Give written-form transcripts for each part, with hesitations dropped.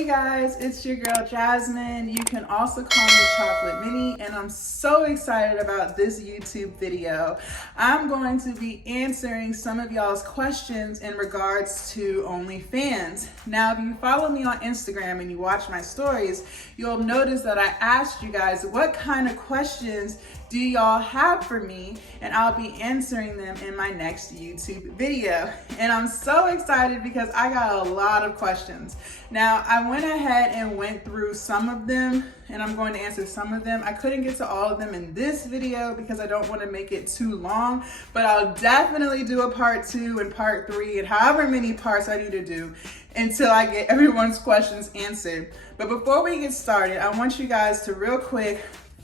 Hey guys, it's your girl Jasmine. You can also call me Chocolate Mini, and I'm so excited about this YouTube video. I'm going to be answering some of y'all's questions in regards to OnlyFans. Now, if you follow me on Instagram and you watch my stories, you'll notice that I asked you guys what kind of questions do y'all have for me, and I'll be answering them in my next YouTube video. And I'm so excited because I got a lot of questions. Now, I went ahead and went through some of them, and I'm going to answer some of them. I couldn't get to all of them in this video because I don't want to make it too long, but I'll definitely do a part 2 and part 3 and however many parts I need to do until I get everyone's questions answered. But before we get started, I want you guys to real quick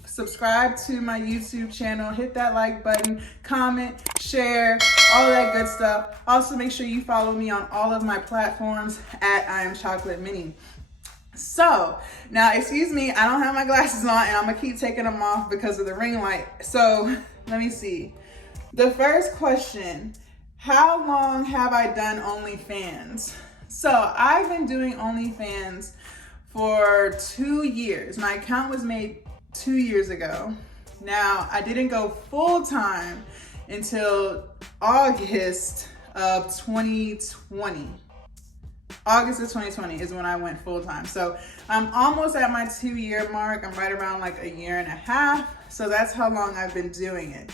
subscribe to my YouTube channel, hit that like button, comment, share, all that good stuff. Also, make sure you follow me on all of my platforms at I Am Chocolate Mini. So, now, excuse me, I don't have my glasses on and I'm gonna keep taking them off because of the ring light. So, let me see. The first question, how long have I done OnlyFans? So, I've been doing OnlyFans for 2 years. My account was made 2 years ago. Now, I didn't go full-time until August of 2020. August of 2020 is when I went full-time. So I'm almost at my 2-year mark. I'm right around like a year and a half. So that's how long I've been doing it.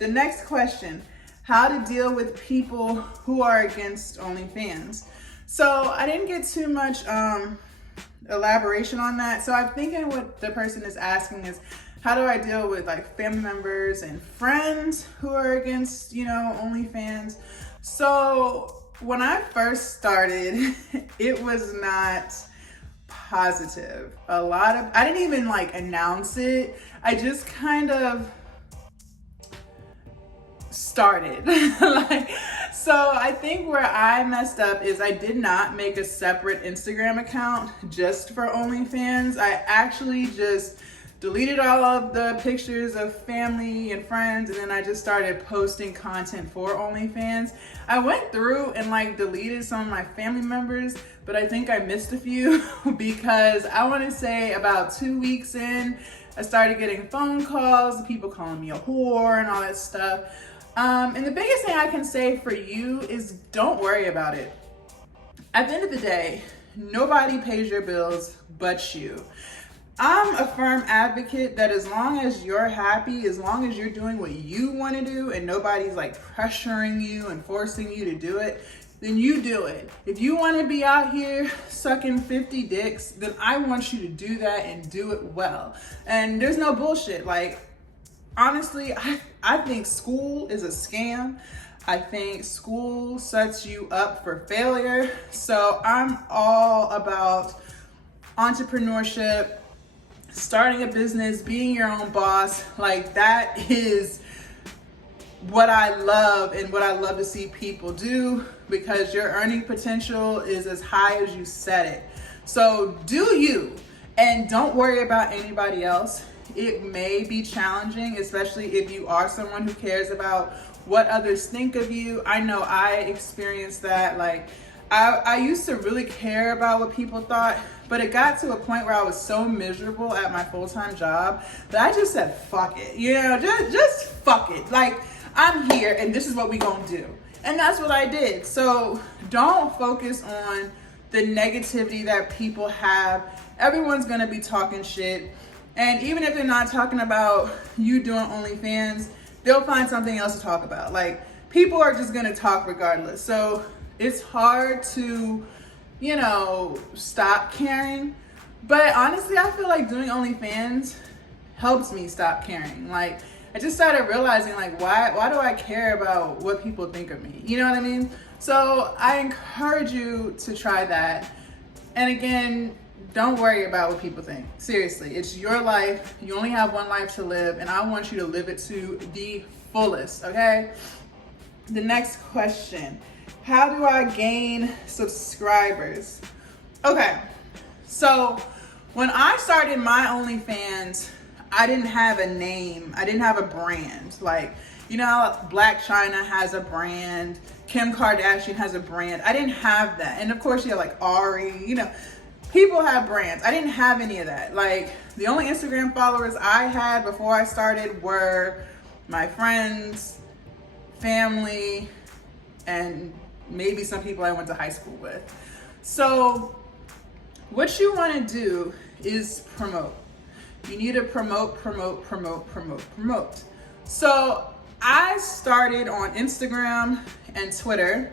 The next question, how to deal with people who are against OnlyFans. So I didn't get too much elaboration on that. So I'm thinking what the person is asking is, how do I deal with like family members and friends who are against, OnlyFans? So when I first started, it was not positive. I didn't even like announce it. I just kind of started. So I think where I messed up is I did not make a separate Instagram account just for OnlyFans. I actually just deleted all of the pictures of family and friends, and then I just started posting content for OnlyFans. I went through and like deleted some of my family members, but I think I missed a few because I want to say about 2 weeks in, I started getting phone calls, people calling me a whore and all that stuff. And the biggest thing I can say for you is don't worry about it. At the end of the day, nobody pays your bills but you. I'm a firm advocate that as long as you're happy, as long as you're doing what you want to do and nobody's like pressuring you and forcing you to do it, then you do it. If you want to be out here sucking 50 dicks, then I want you to do that and do it well. And there's no bullshit. Like, honestly, I think school is a scam. I think school sets you up for failure. So I'm all about entrepreneurship, starting a business, being your own boss. Like, that is what I love and what I love to see people do, because your earning potential is as high as you set it. So do you, and don't worry about anybody else. It may be challenging, especially if you are someone who cares about what others think of you. I know I experienced that. Like, I used to really care about what people thought, but it got to a point where I was so miserable at my full-time job that I just said, fuck it. Just fuck it. Like, I'm here and this is what we gonna do. And that's what I did. So don't focus on the negativity that people have. Everyone's gonna be talking shit. And even if they're not talking about you doing OnlyFans, they'll find something else to talk about. Like, people are just gonna talk regardless. So it's hard to, stop caring. But honestly, I feel like doing OnlyFans helps me stop caring. Like, I just started realizing, like, why do I care about what people think of me? You know what I mean? So I encourage you to try that. And again, don't worry about what people think. Seriously, it's your life. You only have one life to live, and I want you to live it to the fullest, okay? The next question, how do I gain subscribers? Okay, so when I started my OnlyFans, I didn't have a name. I didn't have a brand. Like, Black China has a brand. Kim Kardashian has a brand. I didn't have that. And of course, you have like Ari, people have brands. I didn't have any of that. Like, the only Instagram followers I had before I started were my friends, family, and maybe some people I went to high school with. So what you want to do is promote. You need to promote. So I started on Instagram and Twitter.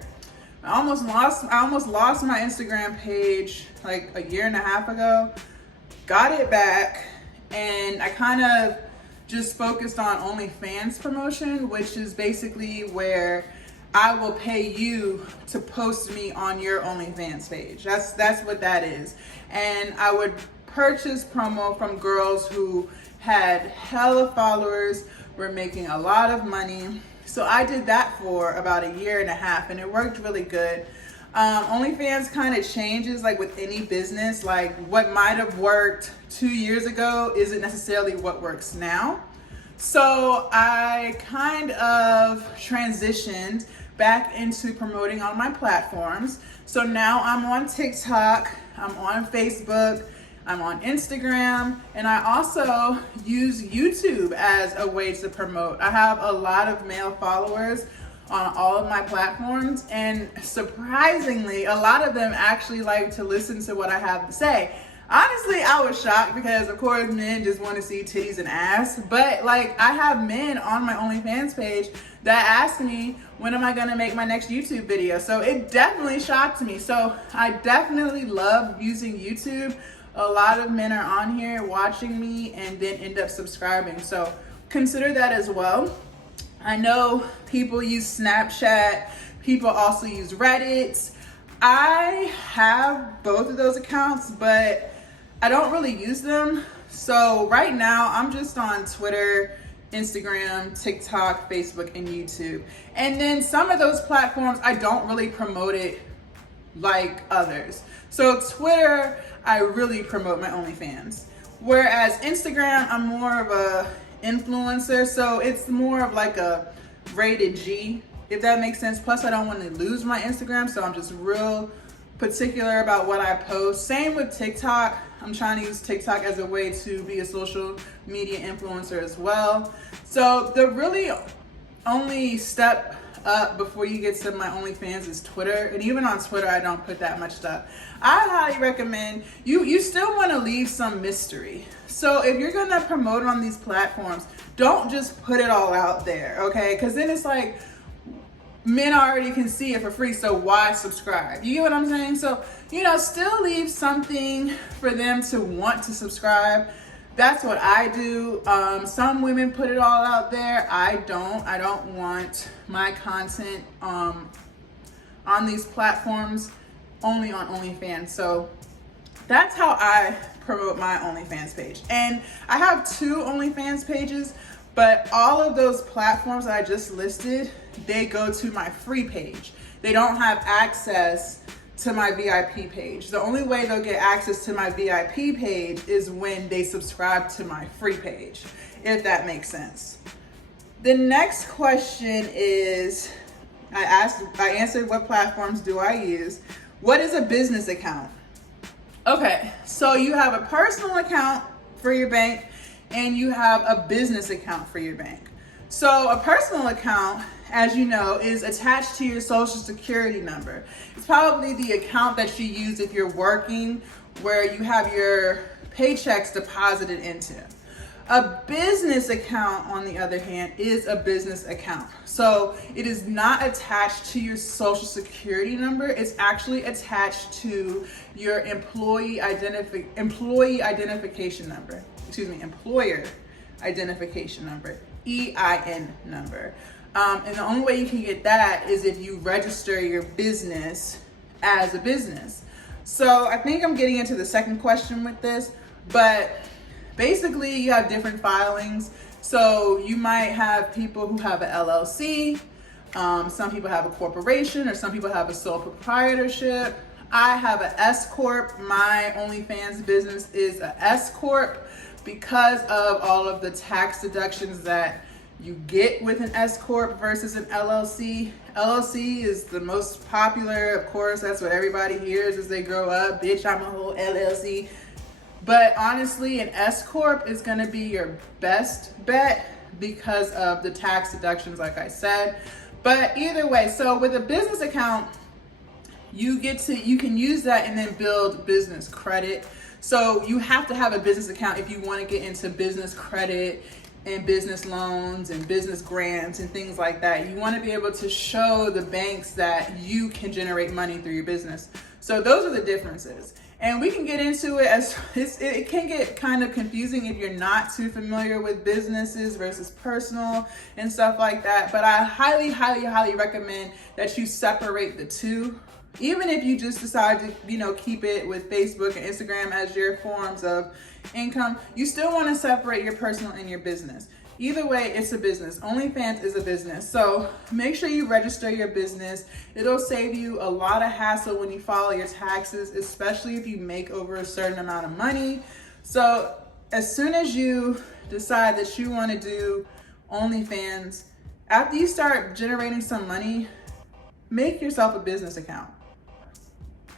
I almost lost my Instagram page like a year and a half ago. Got it back, and I kind of just focused on OnlyFans promotion, which is basically where I will pay you to post me on your OnlyFans page. That's what that is. And I would purchase promo from girls who had hella followers, were making a lot of money. So I did that for about a year and a half, and it worked really good. OnlyFans kind of changes, like with any business. Like, what might have worked 2 years ago isn't necessarily what works now. So I kind of transitioned back into promoting on my platforms. So now I'm on TikTok, I'm on Facebook, I'm on Instagram, and I also use YouTube as a way to promote. I have a lot of male followers on all of my platforms, and surprisingly, a lot of them actually like to listen to what I have to say. Honestly, I was shocked because, of course, men just want to see titties and ass. But, like, I have men on my OnlyFans page that ask me, when am I going to make my next YouTube video? So it definitely shocked me. So I definitely love using YouTube. A lot of men are on here watching me and then end up subscribing. So consider that as well. I know people use Snapchat. People also use Reddit. I have both of those accounts, but I don't really use them. So right now I'm just on Twitter, Instagram, TikTok, Facebook, and YouTube. And then some of those platforms, I don't really promote it like others. So Twitter, I really promote my OnlyFans. Whereas Instagram, I'm more of a influencer. So it's more of like a rated G, if that makes sense. Plus, I don't want to lose my Instagram, so I'm just real particular about what I post. Same with TikTok. I'm trying to use TikTok as a way to be a social media influencer as well. So the really only step up before you get to my OnlyFans is Twitter. And even on Twitter, I don't put that much stuff. I highly recommend you still want to leave some mystery. So if you're going to promote on these platforms, don't just put it all out there, okay? Because then it's like, men already can see it for free, so why subscribe? You get what I'm saying? So, still leave something for them to want to subscribe. That's what I do. Some women put it all out there. I don't want my content on these platforms, only on OnlyFans. So that's how I promote my OnlyFans page. And I have 2 OnlyFans pages, but all of those platforms that I just listed, they go to my free page. They don't have access to my VIP page. The only way they'll get access to my VIP page is when they subscribe to my free page, if that makes sense. The next question is, I answered what platforms do I use. What is a business account? Okay, so you have a personal account for your bank and you have a business account for your bank. So a personal account, as you know, is attached to your social security number. It's probably the account that you use if you're working, where you have your paychecks deposited into. A business account, on the other hand, is a business account. So it is not attached to your social security number. It's actually attached to your employee identification number. Employer identification number, EIN number. And the only way you can get that is if you register your business as a business. So I think I'm getting into the second question with this, but basically you have different filings. So you might have people who have an LLC. Some people have a corporation, or some people have a sole proprietorship. I have an S Corp. My OnlyFans business is a S Corp because of all of the tax deductions that you get with an S Corp versus an LLC. LLC is the most popular, of course, that's what everybody hears as they grow up. Bitch, I'm a whole LLC. But honestly, an S Corp is gonna be your best bet because of the tax deductions, like I said. But either way, so with a business account, you can use that and then build business credit. So you have to have a business account if you want to get into business credit and business loans and business grants and things like that. You want to be able to show the banks that you can generate money through your business. So those are the differences. And we can get into it as it can get kind of confusing if you're not too familiar with businesses versus personal and stuff like that. But I highly, highly, highly recommend that you separate the two. Even if you just decide to, keep it with Facebook and Instagram as your forms of income, you still want to separate your personal and your business. Either way, it's a business. OnlyFans is a business. So make sure you register your business. It'll save you a lot of hassle when you file your taxes, especially if you make over a certain amount of money. So as soon as you decide that you want to do OnlyFans, after you start generating some money, make yourself a business account.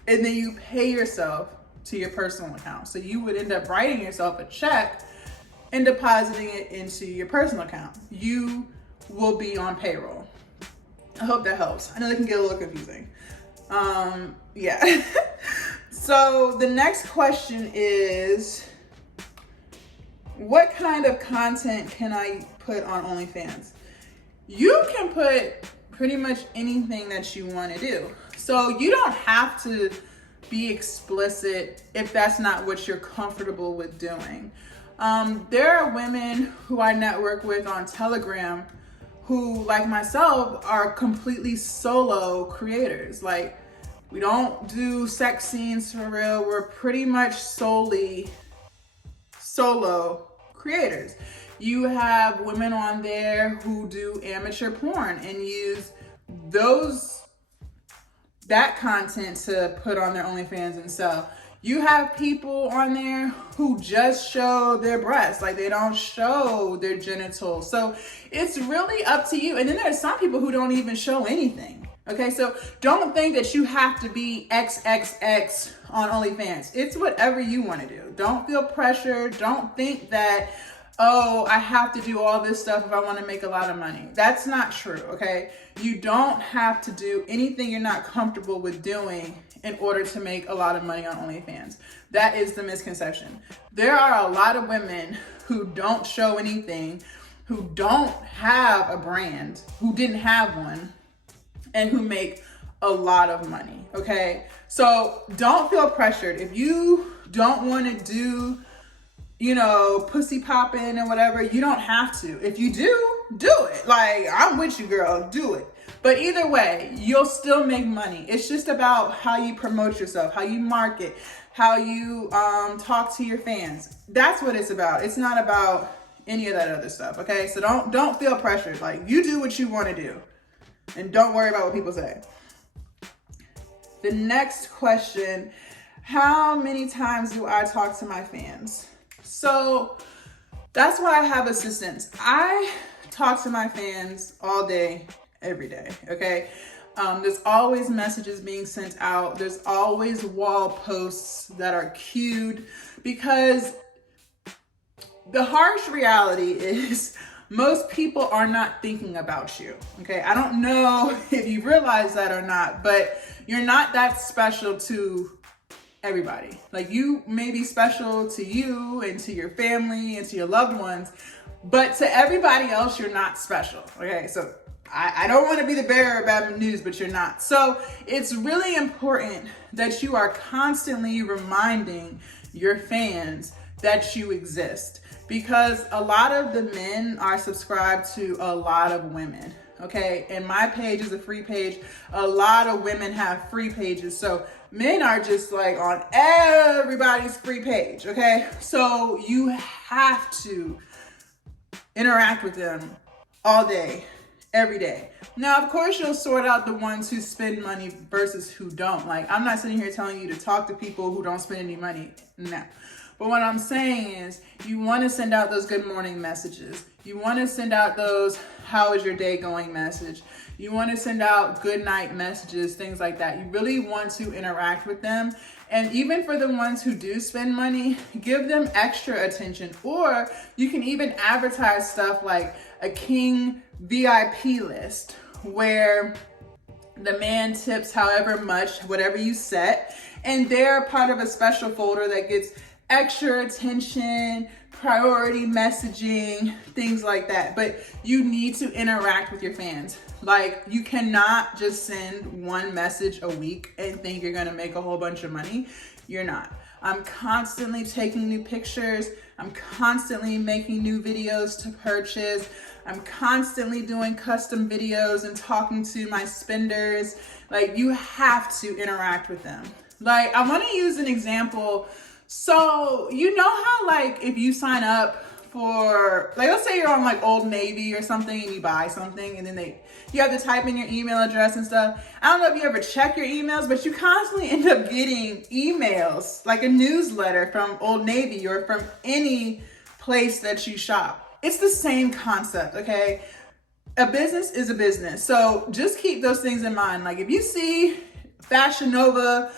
And then you pay yourself to your personal account. So you would end up writing yourself a check and depositing it into your personal account. You will be on payroll. I hope that helps. I know that can get a little confusing. Yeah. So the next question is, what kind of content can I put on OnlyFans? You can put pretty much anything that you want to do. So you don't have to be explicit if that's not what you're comfortable with doing. There are women who I network with on Telegram who, like myself, are completely solo creators. Like, we don't do sex scenes for real. We're pretty much solely solo creators. You have women on there who do amateur porn and use that content to put on their OnlyFans and sell. You have people on there who just show their breasts, like they don't show their genitals. So it's really up to you. And then there's some people who don't even show anything. Okay, so don't think that you have to be XXX on OnlyFans. It's whatever you want to do. Don't feel pressured. Don't think that, oh, I have to do all this stuff if I want to make a lot of money. That's not true, okay? You don't have to do anything you're not comfortable with doing in order to make a lot of money on OnlyFans. That is the misconception. There are a lot of women who don't show anything, who don't have a brand, who didn't have one, and who make a lot of money, okay? So don't feel pressured. If you don't want to do pussy popping and whatever, you don't have to. If you do it. Like, I'm with you, girl, do it. But either way, you'll still make money. It's just about how you promote yourself, how you market, how you talk to your fans. That's what it's about. It's not about any of that other stuff, okay? So don't feel pressured. Like, you do what you want to do and don't worry about what people say. The next question, how many times do I talk to my fans? So that's why I have assistants. I talk to my fans all day, every day, okay? There's always messages being sent out. There's always wall posts that are queued, because the harsh reality is most people are not thinking about you, okay? I don't know if you realize that or not, but you're not that special to everybody. Like, you may be special to you and to your family and to your loved ones, but to everybody else, you're not special, okay? So I don't want to be the bearer of bad news, but you're not. So it's really important that you are constantly reminding your fans that you exist, because a lot of the men are subscribed to a lot of women, okay? And my page is a free page. A lot of women have free pages. So men are just like on everybody's free page, okay? So you have to interact with them all day, every day. Now, of course, you'll sort out the ones who spend money versus who don't. Like, I'm not sitting here telling you to talk to people who don't spend any money, no. But what I'm saying is you want to send out those good morning messages. You want to send out those how is your day going message. You want to send out good night messages, things like that. You really want to interact with them. And even for the ones who do spend money, give them extra attention. Or you can even advertise stuff like a King VIP list where the man tips however much, whatever you set, and they're part of a special folder that gets extra attention, priority messaging, things like that. But you need to interact with your fans. Like, you cannot just send one message a week and think you're gonna make a whole bunch of money. You're not. I'm constantly taking new pictures. I'm constantly making new videos to purchase. I'm constantly doing custom videos and talking to my spenders. Like, you have to interact with them. Like, I wanna use an example. So, you know how, like, if you sign up for, like, let's say you're on like Old Navy or something and you buy something and then you have to type in your email address and stuff. I don't know if you ever check your emails, but you constantly end up getting emails, like a newsletter from Old Navy or from any place that you shop. It's the same concept, okay? A business is a business. So just keep those things in mind. Like, if you see Fashion Nova,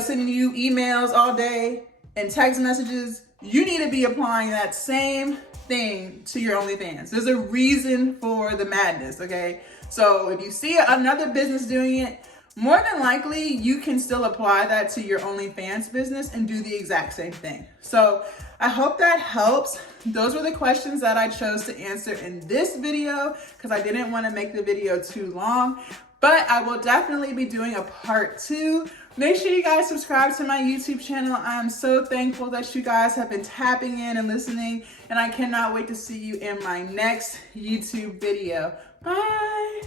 sending you emails all day and text messages, you need to be applying that same thing to your OnlyFans. There's a reason for the madness, okay? So if you see another business doing it, more than likely you can still apply that to your OnlyFans business and do the exact same thing. So I hope that helps. Those were the questions that I chose to answer in this video because I didn't want to make the video too long. But I will definitely be doing a part 2. Make sure you guys subscribe to my YouTube channel. I am so thankful that you guys have been tapping in and listening, and I cannot wait to see you in my next YouTube video. Bye.